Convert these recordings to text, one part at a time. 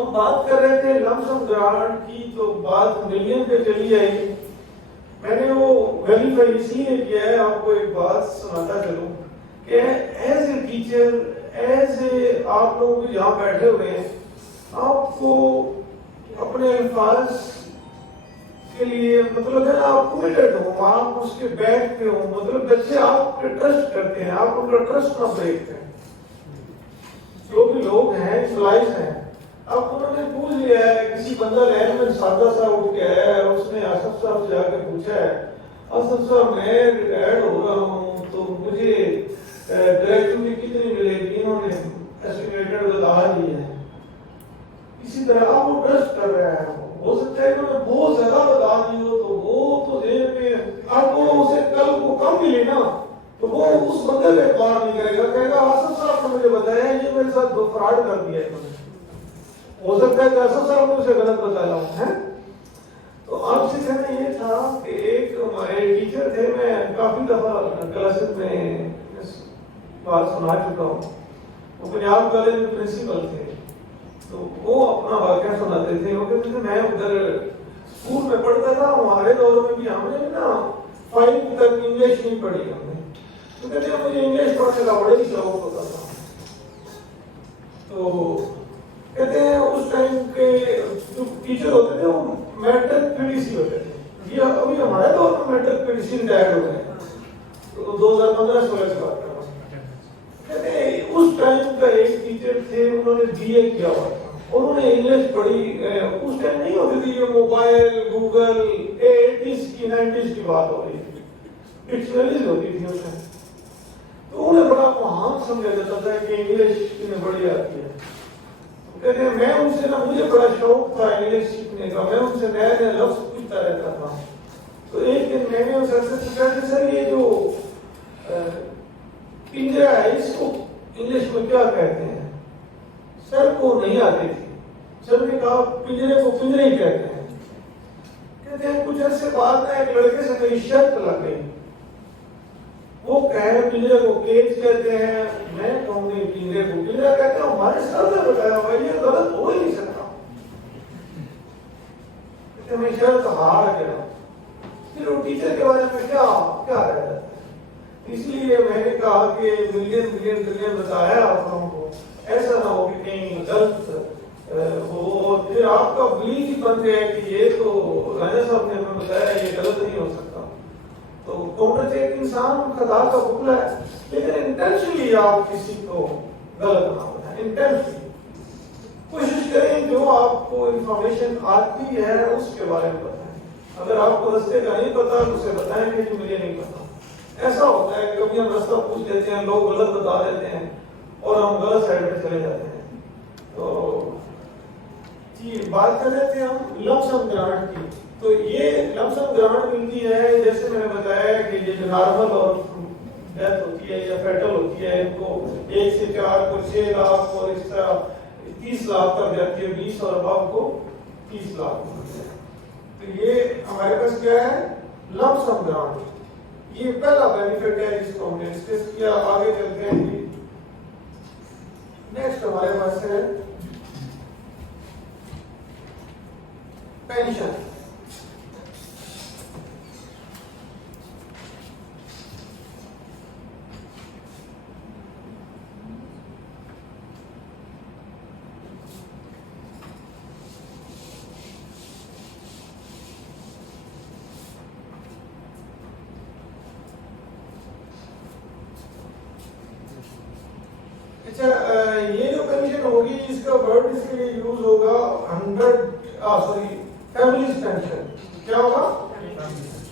ہم بات کر رہے تھے لم سم گرانٹ کی، تو بات ملین پہ چلی آئی. میں نے وہ ویریفائی اس لیے کیا ہے، آپ کو ایک بات سناتا چلوں کہ as a teacher, as a آپ لوگ یہاں بیٹھے ہوئے ہیں، آپ کو اپنے الفاظ کے لیے مطلب ہے آپ کمیٹڈ ہو، آپ اس کے بیک پہ ہو، مطلب بچے آپ پہ ٹرسٹ کرتے ہیں، آپ ان کا ٹرسٹ نہ بریک کریں. جو بھی لوگ ہیں امپلائز ہیں، اب انہوں نے پوچھ لیا ہے، کسی بندہ لین میں سادہ سا اٹھ کے آیا ہے، اس نے آصف صاحب سے جا کے پوچھا ہے، آصف صاحب میں ریٹائرڈ ہو رہا ہوں تو مجھے گریجویٹی کتنی ملے گی؟ انہوں نے ایسٹیمیٹڈ بتا دی ہے. اسی طرح آپ وہ ٹرسٹ کر رہے ہیں، ہو سکتا ہے کہ انہوں نے بہت زیادہ بتا دی ہو، تو وہ تو ذہن میں آپ کو اسے کل کو کم ملے نا، تو وہ اس بندے پہ اعتبار نہیں کرے گا، کہے گا آصف صاحب نے مجھے بتایا یہ میرے ساتھ فراڈ کر دیا ہے انہوں نے. ہو سکتا ہے کہ آصف صاحب نے اسے غلط بتایا ہوں. تو آپ سے کہنا یہ تھا کہ ایک ہمارے ٹیچر تھے، میں کافی دفعہ کلاسز میں بات سنا چکا ہوں، وہ پنجاب کالج میں پرنسپل تھے. تو وہ اپنا واقعہ سناتے تھے، وہ کہتے تھے میں ادھر اسکول میں پڑھتا تھا، ہمارے دور میں بھی ہم نے نا 5 تک انگلش نہیں پڑھی ہم نے. تو کہتے ہیں مجھے انگلش پڑھنے کا بڑا ہی شوق ہوتا تھا. تو کہتے ہیں اس ٹائم کے جو ٹیچر ہوتے تھے وہ میٹرک PDC ہوتے تھے. یہ ابھی ہمارے دور میں میٹرک PDC ریٹائرڈ ہو گئے، تو 2015-16 کی بات کر رہا ہوں. کہتے ہیں اس ٹائم کا ایک ٹیچر تھے، انہوں نے BA کیا ہوا تھا، انہوں نے انگلش پڑھی. اس ٹائم نہیں ہوتی تھی یہ موبائل گوگل، 80s کی 90s کی بات ہو رہی تھی، ڈکشنریز ہوتی تھی اس میں. تو انہیں بڑا مہان سمجھا جاتا تھا کہ انگلش انہیں بڑی آتی ہے. کہتے ہیں میں ان سے نا، مجھے بڑا شوق تھا انگلش سیکھنے کا، میں ان سے نئے نئے لفظ پوچھتا رہتا تھا. تو ایک دن میں نے سر سے پوچھا کہ سر یہ جو پنجرا ہے اس کو انگلش میں کیا کہتے ہیں؟ سر کو نہیں آتی تھی. سر نے کہا پنجرے کو پنجرے ہی کہتے ہیں. کہتے ہیں کچھ عرصے بعد میں ایک لڑکے سے میری شرط لگ گئی، وہ کہے پنجرے کو کیج کہتے ہیں، میں کہوں گی پنجرے کو پنجرا کہتے ہیں. ہمارے سر نے بتایا ہوا یہ غلط ہو ہی نہیں سکتا. کہتے میں شرط ہار گیا. پھر وہ ٹیچر کے بارے میں کیا رہ جاتا ہے. اس لیے میں نے کہا کہ ملین بتایا آپ لوگوں کو، ایسا نہ ہو کہ کہیں غلط ہو، پھر آپ کا بلیف ہی بن گیا کہ یہ تو راجا صاحب نے ہمیں بتایا یہ غلط نہیں ہو سکتا. تو کاؤنٹر چیک انسان خدا کا حکم ہے، لیکن انٹینشنلی آپ کسی کو غلط نہ بتائیں. انٹینشنلی کوشش کریں جو آپ کو انفارمیشن آتی ہے اس کے بارے میں بتائیں. اگر آپ کو رستے کا نہیں پتا تو اسے بتائیں کہ مجھے نہیں پتا. ایسا ہوتا ہے کہ کبھی ہم رستہ پوچھ لیتے ہیں، لوگ غلط بتا دیتے ہیں اور ہم غلط سائڈ پہ چلے جاتے ہیں. تو جی بات کر رہے تھے ہم لم سم گرانٹ کی. تو یہ لم سم گرانٹ ملتی ہے جیسے میں نے بتایا کہ یہ جو نارمل اور ڈیتھ ہوتی ہے یا فیٹل ہوتی ہے، ان کو 1 سے 4 کو 6 لاکھ اور اس طرح 30 لاکھ تک جاتی ہے، 20 اور اباب کو 30 لاکھ. تو یہ ہمارے پاس کیا ہے؟ لم سم گرانٹ. یہ پہلا بینیفٹ ہے جس کو ہم نے ڈسکس کیا. آگے چلتے ہیں جی. نیکسٹ ہمارے پاس ہے پینشن. یہ جو پینشن ہوگی اس کا ورڈ اس کے لیے یوز ہوگا فیملیز پینشن. کیا ہوگا؟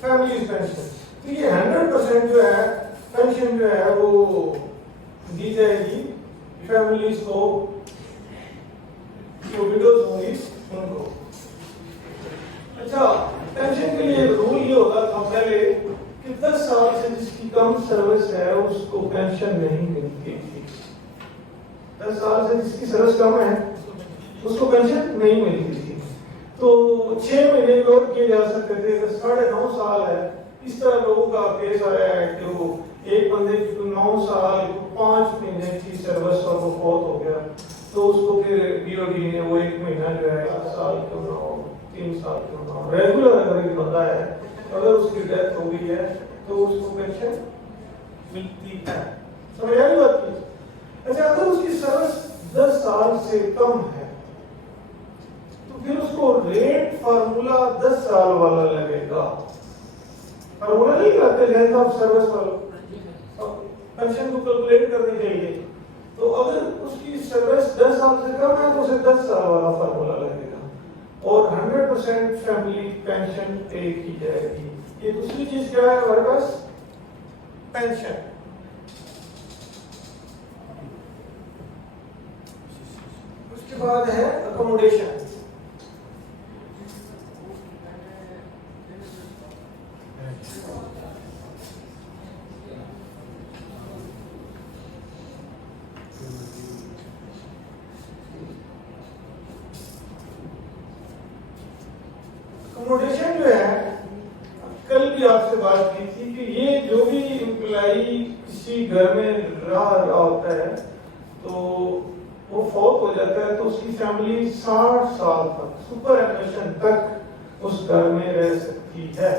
Families pension. تو یہ 100% جو ہے پینشن جو ہے وہ دی جائے گی فیملیز کو، جو وڈوز ہوں گی ان کو. اچھا پینشن کے لیے رول یہ ہوتا تھا پہلے کہ 10 سال سے جس کی کم سروس ہے اس کو پینشن نہیں ملتی تھی. 10 سال سے جس کی سروس کم ہے اس کو پینشن نہیں ملتی تھی. تو 6 مہینے اور کیے جا سکتے تھے. 9.5 سال ہے. اس طرح لوگوں کا کیس آیا ہے کہ وہ ایک بندے کی 9 سال 5 مہینے کی سروس اور وہ فوت ہو گیا. تو اس کو پھر BOD نے وہ 1 مہینہ جو ہے 7 سال کیوں نہ ہو 3 سال کیوں نہ ہو ریگولر اگر ایک بندہ ہے اگر اس کی ڈیتھ ہو گئی ہے تو اس کو پینشن ملتی ہے. سمجھ آئی بات کی؟ اچھا اگر اس کی سروس 10 سال سے کم ہے تو پھر اس کو ریٹ فارمولا 10 سال والا لگے گا. فارمولا نہیں کرتے لینتھ آف سروس والا پینشن کو کیلکولیٹ کرنی چاہیے. تو اگر اس کی سروس 10 سال سے کم ہے تو اسے 10 سال والا فارمولا لگے گا اور 100% فیملی پینشن پے کی جائے گی. یہ دوسری چیز کیا ہے ہمارے پاس؟ پینشن. اس کے بعد ہے اکوموڈیشن. اکوموڈیشن جو ہے کل بھی آپ سے بات کی تھی کہ یہ جو بھی امپلائی کسی گھر میں رہا ہوتا ہے تو وہ فوت ہو جاتا ہے تو اس کی فیملی 60 سال تک سپر اینویشن تک اس گھر میں رہ سکتی ہے.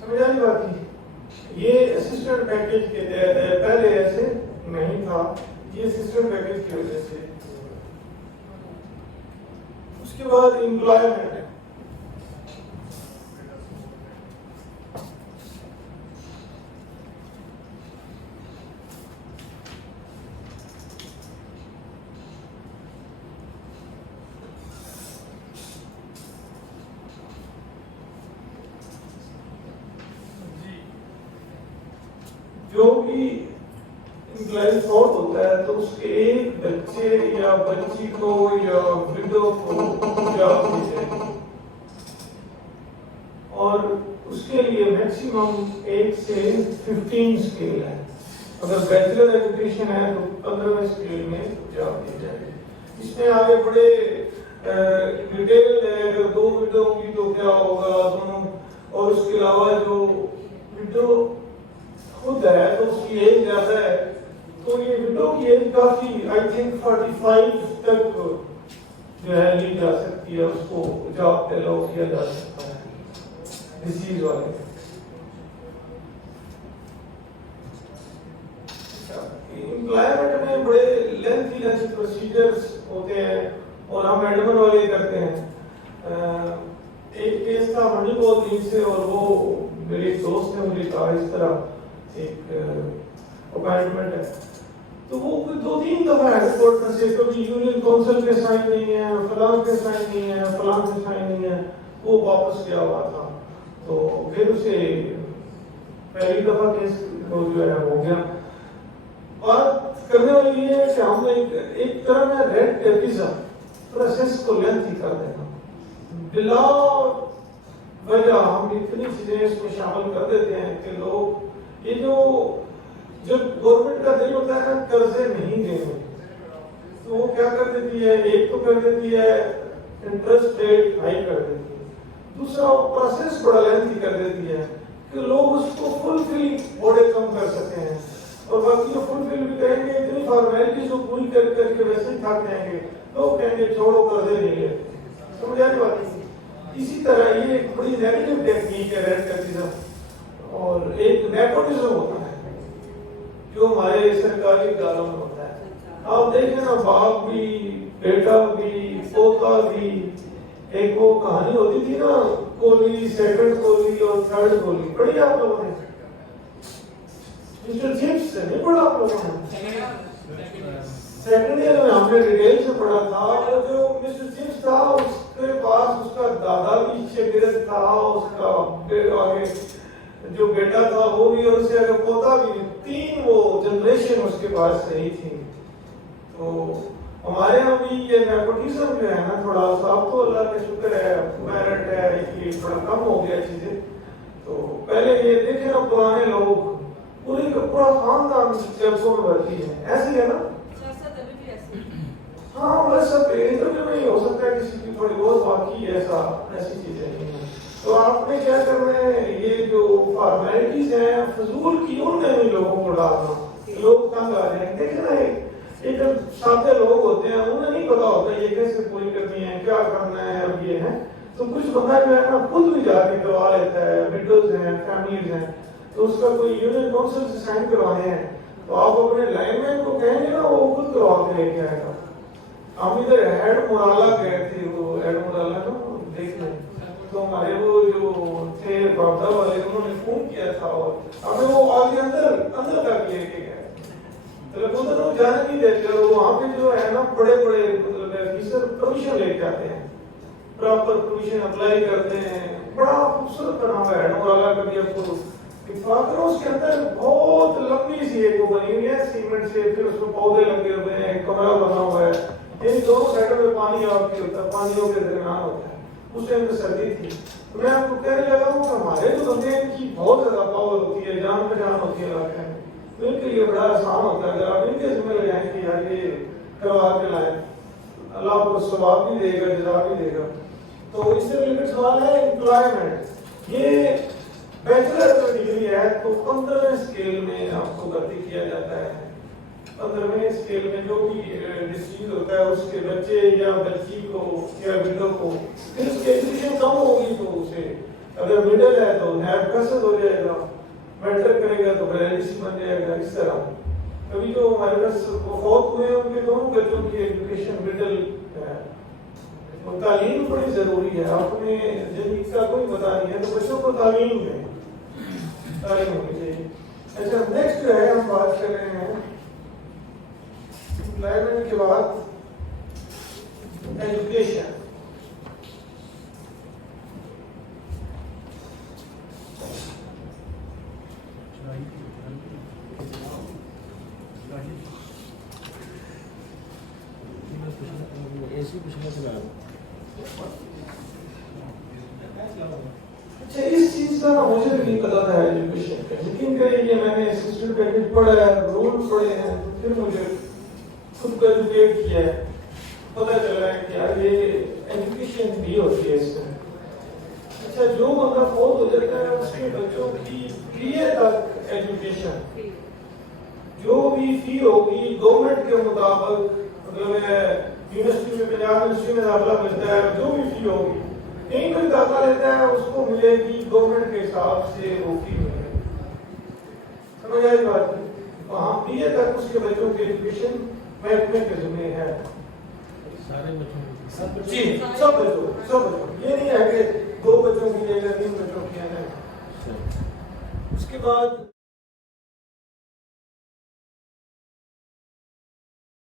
سمجھ آئی بات کی؟ یہ اسسٹنٹ پیکیج کے تحت ہے. پہلے ایسے نہیں تھا. یہ اسسٹنٹ پیکیج کی وجہ سے. اس کے بعد امپلائمنٹ. جو بھی امپلائی فوت ہوتا ہے تو اس کے ایک بچے یا بچی کو یا وڈو کو جاب دی جائے گی اور اس کے لیے میکسیمم 1 سے 15 اسکیل ہے. اگر بیچلر ایجوکیشن ہے تو 15ویں اسکیل میں جاب دی جائے گی. اس میں آگے بڑے ڈیٹیل ہے. اگر 2 وڈو ہوں گی تو کیا ہوگا دونوں, اور اس کے علاوہ جو وڈو خود ہے تو اس کی ایج زیادہ ہے تو یہ وڈو کی ایج کافی آئی تھنک 45 تک جو ہے لی جا سکتی ہے. اس کو جاب پہ الاؤ کیا جا سکتا ہے ڈیزیز والے. امپلائمنٹ میں بڑے لینتھی پروسیجرز ہوتے ہیں اور ہم ایڈمن والے کرتے ہیں. ایک کیس تھا منڈی بہت دن سے اور وہ میرے ایک دوست نے مجھے کہا اس طرح ایک اپائنٹمنٹ ہے تو وہ کوئی 2-3 دفعہ ہیڈ کوارٹر سے کبھی یونین کونسل کے سائن نہیں ہے, فلاں کے سائن نہیں ہے, فلاں کے سائن نہیں ہے, وہ واپس گیا ہوا تھا. تو پھر اسے پہلی دفعہ کیس جو ہے ہو گیا. بات کرنے والی یہ ہے کہ ہم نے ایک طرح میں ریڈ ٹیپزم پروسیس کو لینتھی کر دینا بلا وجہ ہم اتنی چیزیں اس میں شامل کر دیتے ہیں کہ لوگ یہ جو جب گورنمنٹ کا دل ہوتا ہے قرضے نہیں دینے تو وہ کیا کر دیتی ہے, ایک تو کر دیتی ہے انٹرسٹ ریٹ ہائی کر دیتی ہے, دوسرا پروسیس بڑا لینتھی کر دیتی ہے کہ لوگ اس کو فل بڑے کم کر سکتے ہیں اور باقی جو فل بھی کریں گے اتنی فارمیلٹیز کو پوری کر کے ویسے ہی تھک جائیں گے. لوگ کہیں گے چھوڑو قرضے نہیں لیتے. سمجھ آنے والی. اسی طرح یہ ایک بڑی نیگیٹو ٹیکنیک ہے ریڈ ٹیپزم اور ایک نیپوٹزم ہوتا ہے جو ہمارے سرکاری اداروں میں ہوتا ہے. آپ دیکھیں نا باپ بھی بیٹا بھی پوتا بھی. ایک وہ کہانی ہوتی تھی نا کوہلی, سیکنڈ کوہلی اور تھرڈ کوہلی. پڑھی آپ لوگوں نے؟ مسٹر جیمس سے نہیں پڑھا آپ لوگوں نے؟ سیکنڈ ایئر میں ہم نے ڈیٹیل سے پڑھا تھا. اور جو مسٹر جیمس تھا اس کے پاس اس کا دادا بھی شاگرد تھا, اس کا آگے جو بیٹا تھا وہ بھی اور اس سے اگر پوتا بھی, 3 وہ جنریشن اس کے پاس رہی تھی. تو ہمارے یہاں بھی یہ نیپوٹزم جو ہے نا تھوڑا سا, اب تو اللہ کا شکر ہے میرٹ ہے یہ تھوڑا کم ہو گیا چیزیں. تو پہلے یہ دیکھیں نا پرانے لوگ پوری کا پورا خاندان جلسوں میں بھرتی ہے, ایسے ہے نا. ہاں بس اب انٹرویو میں ہی ہو سکتا ہے کسی کی تھوڑی بہت باقی ایسی چیزیں نہیں ہیں. تو آپ نے کیا کرنا ہے, یہ جو فارمیلٹیز ہیں فضول کی ان میں بھی لوگوں کو ڈالنا, لوگ تنگ آ جائیں. دیکھیں نا ایک سادے لوگ ہوتے ہیں انہیں نہیں پتا ہوتا یہ کیسے پوری کرنی ہے کیا کرنا ہے اب یہ ہے تو کچھ بندہ جو ہے نا خود بھی جا کے کروا لیتا ہے وڈوز ہیں فیملیز ہیں تو اس کا کوئی یونین کونسل سے سائن کروانے ہیں تو آپ اپنے لائن مین کو کہیں گے نا وہ خود کروا کے لے کے آئے گا. ہم ادھر ہیڈ مورالا گئے تھے وہ ہیڈ مورالا نا دیکھنے تو ہمارے وہ جو تھے بابا والے انہوں نے فون کیا تھا اور ہمیں وہ آگے اندر تک لے کے گئے ادھر وہ جانے نہیں دیتے اور وہاں پہ جو ہے نا بڑے بڑے آفیسر پرمیشن لے کے آتے ہیں پراپر پرمیشن اپلائی کرتے ہیں بڑا خوبصورت بنا ہوا ہے مورالا کا بھی آپ کو اتفاق اس کے اندر بہت لمبی سی ایک وہ بنی ہوئی ہے سیمنٹ سے پھر اس میں پودے لگے ہوئے ہیں ایک کمرہ بنا ہوا ہے ان دونوں سائڈوں میں پانی آپ کے ہوتا ہے پانیوں کے درمیان ہوتا ہے اس ٹائم میں سردی تھی تو میں آپ کو کہنے لگا ہوں کہ ہمارے جو بندے ہیں ان کی بہت زیادہ پاور ہوتی ہے جان پہچان ہوتی ہے علاقے میں تو ان کے لیے بڑا آسان ہوتا ہے اگر آپ ان کے ذمہ لگائیں کہ یار یہ کروا کے لائیں اللہ کو ثواب بھی دے گا جزا بھی دے گا. تو اس سے ریلیٹڈ سوال ہے امپلائمنٹ یہ بیچلر کا ڈگری ہے تو 15ویں اسکیل میں آپ کو بھرتی کیا جاتا ہے 15ویں اسکیل میں جو بھی ڈسیز ہوتا ہے اس کے بچے یا بچی کو یا وڈو کو پھر اس کی ایجوکیشن کم ہوگی تو اسے اگر مڈل ہے تو نیٹ پرسد ہو جائے گا میٹر کرے گا تو پھر ایل سی بن جائے گا اس طرح. ابھی جو ہمارے پاس فوت ہوئے ہیں ان کے دونوں بچوں کی ایجوکیشن مڈل ہے اور تعلیم بڑی ضروری ہے اپنے زندگی کا کوئی پتہ نہیں ہے تو بچوں کو تعلیم دیں تعلیم ہونی چاہیے. اچھا نیکسٹ جو ہے ہم بات کر رہے ہیں امپلائمنٹ کے بعد ایجوکیشن. اچھا اس چیز کا مجھے بھی نہیں پتا تھا ایجوکیشن کا لیکن کہ یہ میں نے اسسٹنٹ پیکج پڑھا ہے رول پڑھے ہیں تو پھر مجھے خود کو ایجوکیٹ کیا ہے پتہ چلا ہے کہ یار یہ ایجوکیشن بھی ہوتی ہے اس میں. اچھا جو بندہ فوت ہو جاتا ہے اس کے بچوں کی لیے تک ایجوکیشن جو بھی فی ہوگی گورنمنٹ کے مطابق مطلب یونیورسٹی میں پنجاب یونیورسٹی میں داخلہ ملتا ہے جو بھی فی ہوگی کہیں کوئی داخلہ لیتا ہے اس کو ملے گی گورنمنٹ کے حساب سے وہ فی ملے گی. سمجھ آئی بات وہاں پی اے تک اس کے بچوں کی ایجوکیشن محکمے کے ذمہ ہے سارے بچوں جی سب بچوں یہ نہیں ہے کہ 2 بچوں کی یا 3 بچوں کی ہے. اس کے بعد